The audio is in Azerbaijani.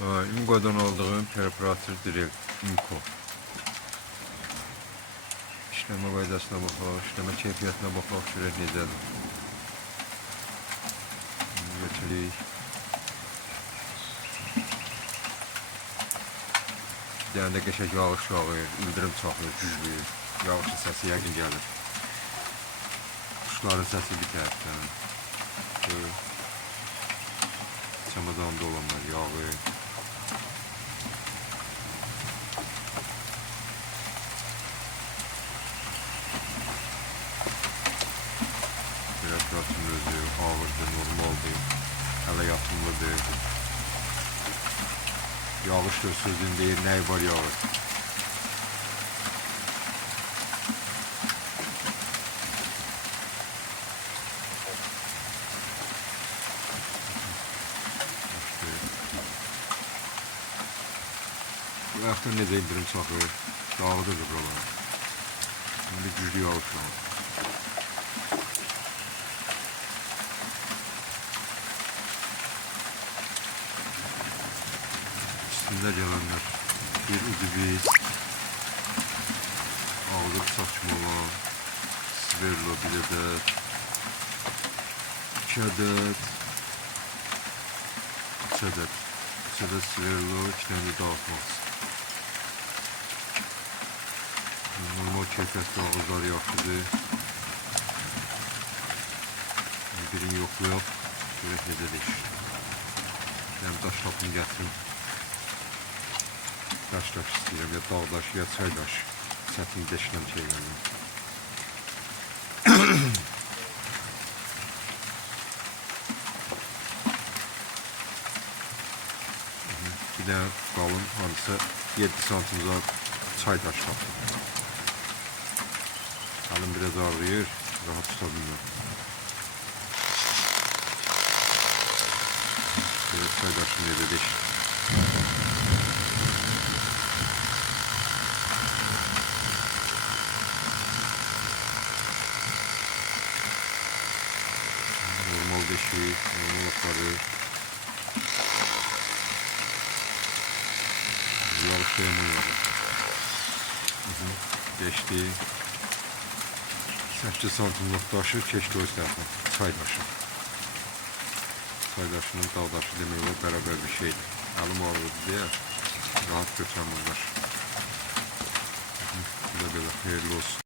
Imco'dan aldığım preparator drill Imco. İşleme qaydasına baxaq, işleme keyfiyyətinə baxaq, görək necədir. Götürük. Bir dənə də qəşəng yağış yağır, ildırım çaxır, güclü. Yağışın səsi yəqin gəlir. Quşların səsi bir tərəfdən. Çamadanda olanlar yağır. Preparatorun özü ağırdır, normaldır, hələ yatımlıdır. Yağışdır sözün deyir, nəyi var yağır. Bu ayaqdan necə ildirim çaxır, dağıdır buralar. Şimdi güclü yağış yağır. Üstünde gelenler bir ucu biz ağırlık saçmalı Sverlo bir adet 2 adet 3 adet Sverlo 2 tane de dağıtmaz. Normal keyfiyyətli ağızlar yaxşıdır. Birini yoxlayaq, görək necə deyir. Yəni daş tapını gətirim. Daş istəyirəm, ya dağ daşı, ya çay daşı. Sətini deşiləm şeylərlə. Bir də qalın, hansı 7 santimizə çay daşı tapdım. Əlim biraz ağrıyır, rahat tuta bilmirəm. Biraz çay daşını yerdə deşiləm. Normal deşik, normal aparı. Yağışlayamayalım. Geçti. 8 santimlik daşı keçdi o tərəfə. Çay daşı. Çay daşının dağ daşı demək o bərabər bir şeydir. Əlim ağrıdır deyə rahat götürəm bunlar. Belə xeyirli olsun.